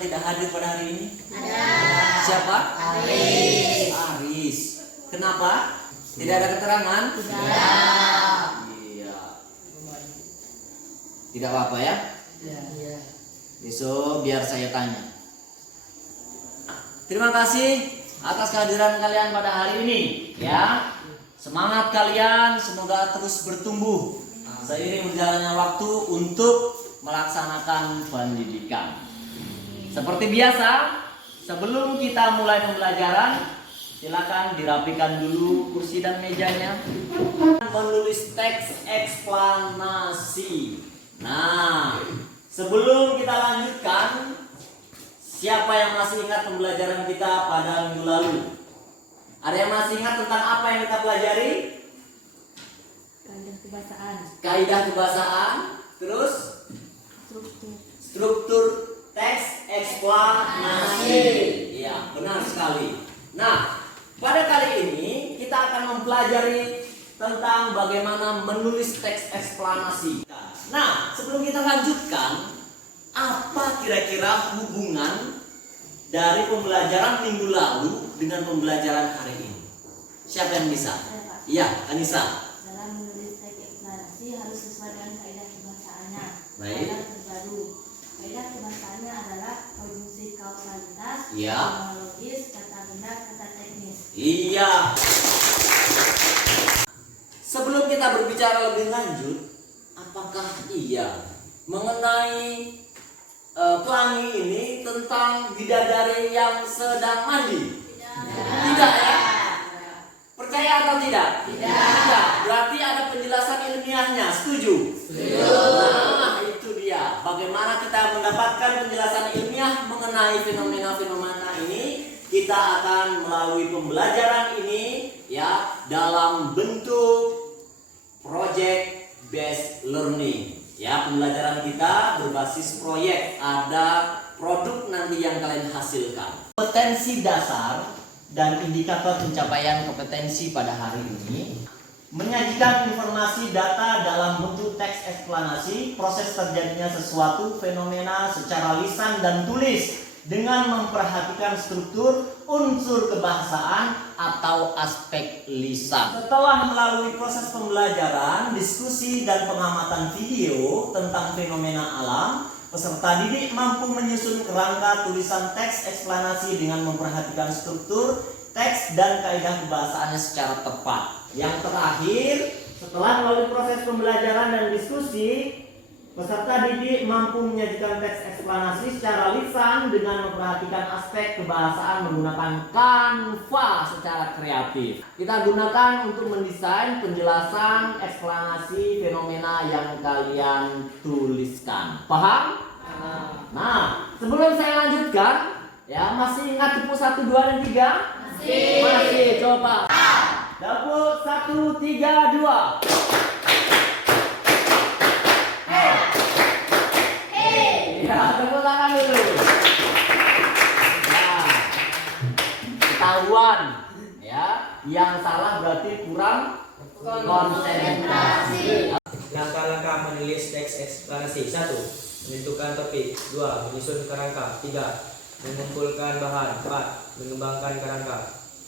yang tidak hadir pada hari ini? Ada. Siapa? Aris. Aris. Kenapa? Tidak ada keterangan? Tidak. Iya. Tidak apa-apa ya? Iya. Besok biar saya tanya. Terima kasih atas kehadiran kalian pada hari ini ya. Semangat kalian semoga terus bertumbuh seiring berjalannya waktu untuk melaksanakan pendidikan. Seperti biasa, sebelum kita mulai pembelajaran, silakan dirapikan dulu kursi dan mejanya. Menulis teks eksplanasi. Nah, sebelum kita lanjutkan, siapa yang masih ingat pembelajaran kita pada minggu lalu? Ada yang masih ingat tentang apa yang kita pelajari? Kaidah kebahasaan. Kaidah kebahasaan, terus struktur teks eksplanasi. Iya, benar sekali. Nah, pada kali ini kita akan mempelajari tentang bagaimana menulis teks eksplanasi. Nah, sebelum kita lanjutkan, apa kira-kira hubungan dari pembelajaran minggu lalu dengan pembelajaran hari ini? Siapa yang bisa? Iya, Anissa. Dalam menulis teks eksplanasi harus sesuai dengan kaidah kebahasaannya. Baik. Kaidah terbaru. Kaidah kebahasaannya adalah konjungsi kausalitas, Iya. kronologis, kata benda, kata teknis. Iya. Sebelum kita berbicara lebih lanjut, apakah iya mengenai pelangi ini tentang bidadari yang sedang mandi? Tidak ya? Percaya atau tidak? Tidak. Berarti ada penjelasan ilmiahnya. Setuju? Nah, itu dia. Bagaimana kita mendapatkan penjelasan ilmiah mengenai fenomena-fenomena ini? Kita akan melalui pembelajaran ini ya dalam bentuk project based learning. Ya, pembelajaran kita berbasis proyek. Ada produk nanti yang kalian hasilkan. Kompetensi dasar dan indikator pencapaian kompetensi pada hari ini menyajikan informasi data dalam bentuk teks eksplanasi proses terjadinya sesuatu fenomena secara lisan dan tulis dengan memperhatikan struktur unsur kebahasaan atau aspek lisan. Setelah melalui proses pembelajaran, diskusi dan pengamatan video tentang fenomena alam, peserta didik mampu menyusun kerangka tulisan teks eksplanasi dengan memperhatikan struktur teks dan kaidah kebahasaannya secara tepat. Yang terakhir, setelah melalui proses pembelajaran dan diskusi, peserta didik mampu menyajikan teks eksplanasi secara lisan dengan memperhatikan aspek kebahasaan menggunakan Canva secara kreatif. Kita gunakan untuk mendesain penjelasan eksplanasi fenomena yang kalian tuliskan. Paham? Nah, sebelum saya lanjutkan, ya masih ingat tepuk 1, 2, dan 3? Masih. Coba. Tepuk 1, 3, 2. Ya, tepuk tangan dulu. Nah, ketahuan ya, yang salah berarti kurang konsentrasi. Langkah-langkah menulis teks eksplanasi. 1. Menentukan topik. 2. Menyusun kerangka. 3. Mengumpulkan bahan. 4. Mengembangkan kerangka.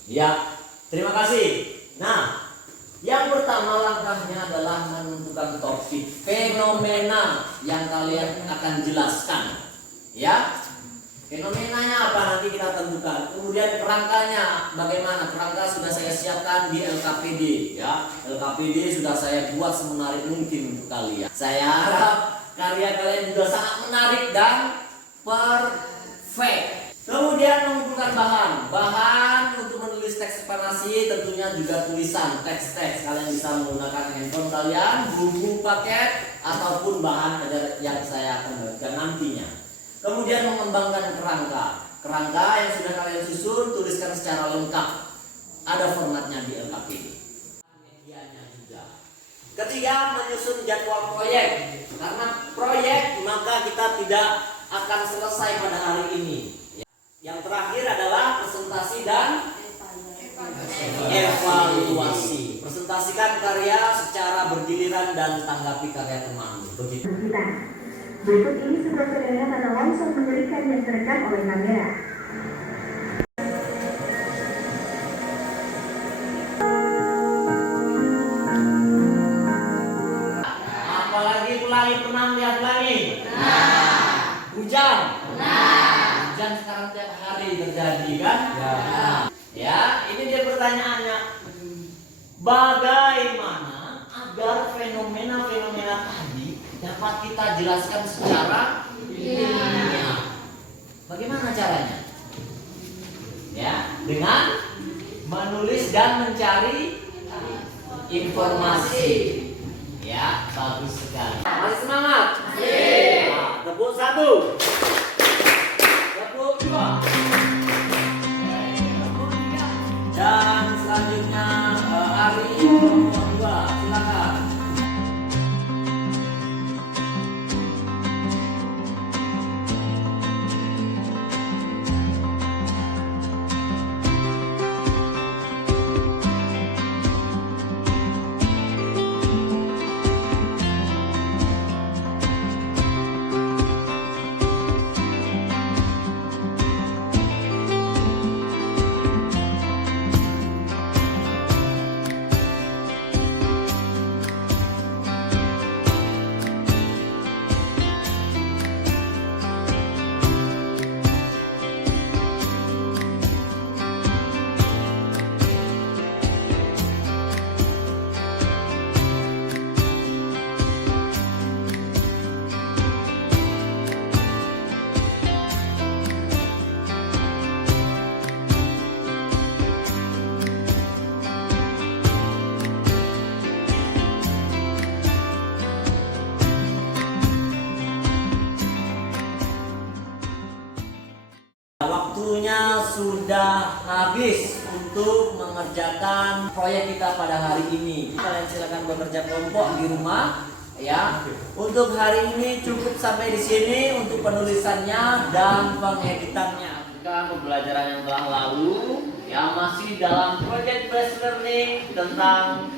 Ya, terima kasih. Nah, yang pertama langkahnya adalah menentukan topik fenomena yang kalian akan jelaskan. Ya, fenomenanya apa nanti kita tentukan. Kemudian kerangkanya bagaimana? Kerangka sudah saya siapkan di LKPD. Ya, LKPD sudah saya buat semenarik mungkin untuk kalian. Saya harap karya kalian juga sangat menarik dan perfect. Kemudian mengumpulkan bahan untuk menulis teks eksplanasi, tentunya juga tulisan teks-teks. Kalian bisa menggunakan handphone kalian, buku paket ataupun bahan yang saya akan berikan nantinya. Kemudian mengembangkan kerangka yang sudah kalian susun, tuliskan secara lengkap. Ada formatnya di LKPD. Medianya juga. Ketiga, menyusun jadwal proyek. Karena proyek maka kita tidak akan selesai pada hari ini. Yang terakhir adalah presentasi dan evaluasi. Presentasikan karya secara bergiliran dan tanggapi karya teman. Begitu. Berikut ini sebuah sederhana tanah longsor mengerikan yang terekam oleh kamera. Apalagi pelangi pernah melihat pelangi? Hujan? Hujan sekarang tiap hari terjadi kan? Ya, ini dia pertanyaannya. Bagaimana agar fenomena-fenomena tadi dapat kita jelaskan secara ilmiah? Bagaimana caranya? Ya, dengan menulis dan mencari informasi. Ya, bagus sekali. Masih semangat? Nah, tepuk 1. Tepuk 2. Tepuk 3. Dan selanjutnya Ari kelompok 2. Silakan. Waktunya sudah habis untuk mengerjakan proyek kita pada hari ini. Kalian silakan bekerja kelompok di rumah ya. Untuk hari ini cukup sampai di sini untuk penulisannya dan pengeditannya. Kita pembelajaran yang telah lalu ya masih dalam project based learning tentang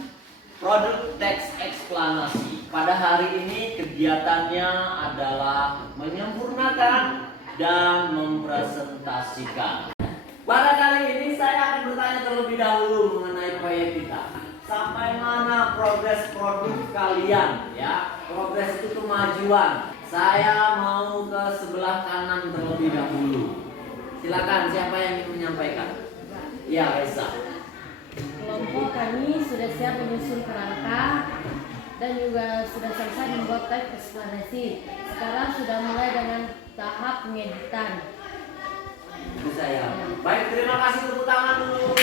produk teks eksplanasi. Pada hari ini kegiatannya adalah menyempurnakan dan mempresentasikan. Pada kali ini saya akan bertanya terlebih dahulu mengenai proyek kita. Sampai mana progres produk kalian ya? Progres itu kemajuan. Saya mau ke sebelah kanan terlebih dahulu. Silakan, siapa yang ingin menyampaikan? Ya, Reza. Kelompok kami sudah siap menyusun kerangka dan juga sudah selesai membuat teks eksplanasi. Sekarang sudah mulai dengan tahap pengeditan. Itu saya. Baik, terima kasih, tepuk tangan dulu.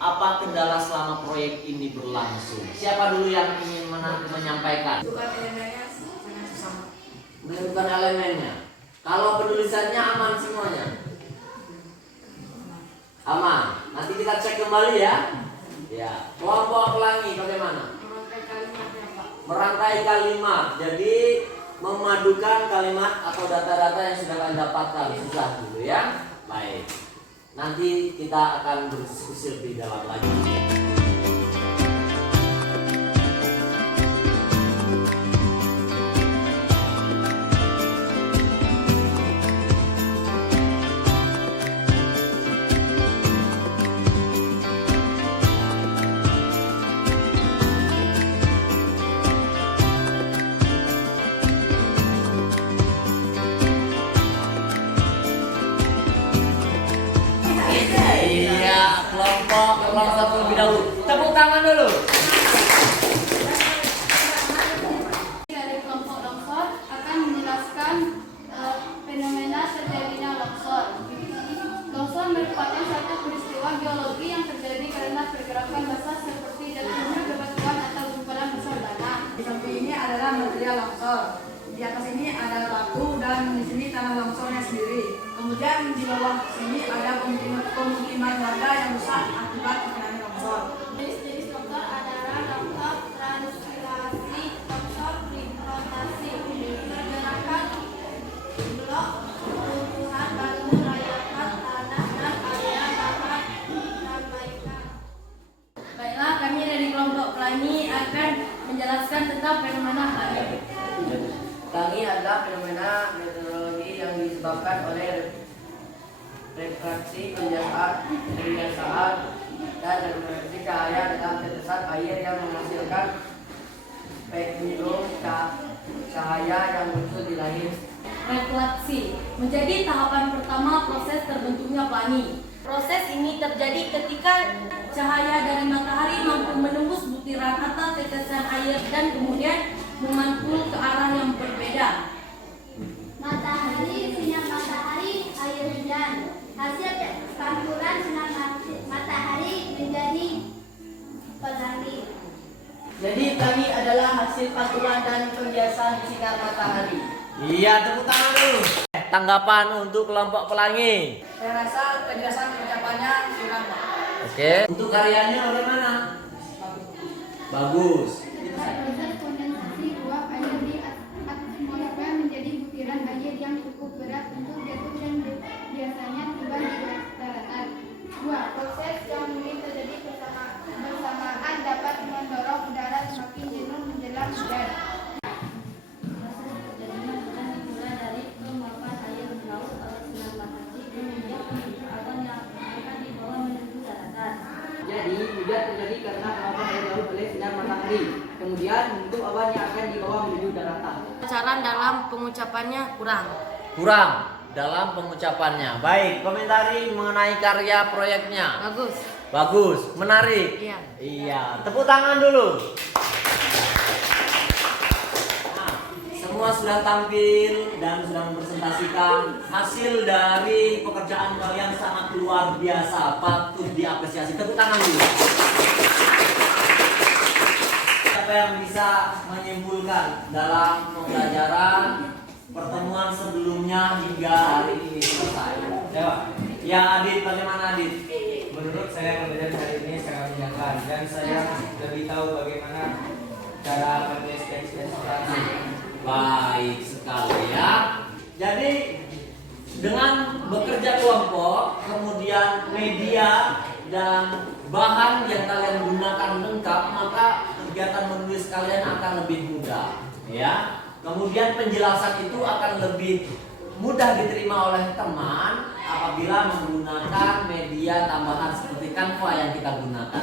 Apa kendala selama proyek ini berlangsung? Siapa dulu yang ingin menyampaikan? Bukan elemennya sangat sama. Menentukan elemennya. Kalau penulisannya aman semuanya? Aman. Nanti kita cek kembali ya. Ya. Kelompok pelangi bagaimana? Merangkai kalimatnya, Pak. Merangkai kalimat. Jadi memadukan kalimat atau data-data yang sudah kalian dapatkan. Susah dulu ya. Baik. Nanti kita akan berdiskusi lebih dalam lagi. Iya, kelompok satu lebih dahulu. Tepuk tangan dulu. Dari kelompok longsor akan menjelaskan fenomena terjadinya longsor. Longsor merupakan satu peristiwa geologi yang terjadi karena pergerakan basah seperti jatuhnya bebatuan atau gumpalan besar tanah. Di samping ini adalah material longsor. Di atas ini ada batu dan di sini tanah longsornya sendiri. Kemudian di bawah sini ada pemukiman warga yang rusak akibat terkena longsor. Jenis-jenis longsor adalah longsor transpirasi, longsor rotasi, pergerakan blok, runtuhan batu, rayakan tanah dan area lahan perbaikan. Baiklah, kami dari kelompok pelangi akan menjelaskan bagaimana Kani? Pelangi adalah fenomena meteorologi yang disebabkan oleh refraksi kebiasaan dan refleksi cahaya dalam tetesan air yang menghasilkan spektrum cahaya yang muncul di langit. Refleksi menjadi tahapan pertama proses terbentuknya pelangi. Proses ini terjadi ketika cahaya dari matahari mampu menembus butiran atau tetesan air dan kemudian memantul ke arah yang berbeda. Matahari, sinar matahari, air hujan. Hasil pantulan sinar matahari menjadi pelangi. Jadi pelangi adalah hasil pantulan dan pembiasan sinar matahari. Iya, tepuk tangan dulu. Tanggapan untuk kelompok pelangi. Saya rasa kejelasan ucapannya kurang, Pak. Oke. Untuk karyanya bagaimana? Bagus. Proses kondensasi uap air di atmosfer menjadi butiran air yang cukup berat untuk jatuh dan biasanya tiba di daratan. 2. Proses yang mungkin terjadi bersamaan dapat mendorong udara semakin jenuh menjelang hujan. Proses terjadinya hujan dimulai dari penguapan air di laut oleh sinar matahari kemudian menuju awan yang akan dibawa menuju daratan. Jadi hujan terjadi karena penguapan air laut oleh sinar matahari. Kemudian membentuk awan yang akan dibawa menuju daratan. Cara dalam pengucapannya kurang. Kurang dalam pengucapannya. Baik, komentari mengenai karya proyeknya. Bagus. Bagus, menarik. Iya. Iya, tepuk tangan dulu. Nah, semua sudah tampil dan sudah mempresentasikan hasil dari pekerjaan kalian sangat luar biasa, patut diapresiasi. Tepuk tangan dulu. Siapa yang bisa menyimpulkan dalam pembelajaran pertemuan sebelumnya hingga hari ini selesai? Ya, Adit, bagaimana Adit? Menurut saya pembelajaran hari ini sangat menyenangkan dan saya lebih tahu bagaimana cara menulis teks eksplorasi. Baik sekali ya. Jadi dengan bekerja kelompok, kemudian media dan bahan yang kalian gunakan lengkap, maka kegiatan menulis kalian akan lebih mudah, ya. Kemudian penjelasan itu akan lebih mudah diterima oleh teman apabila menggunakan media tambahan seperti Canva yang kita gunakan.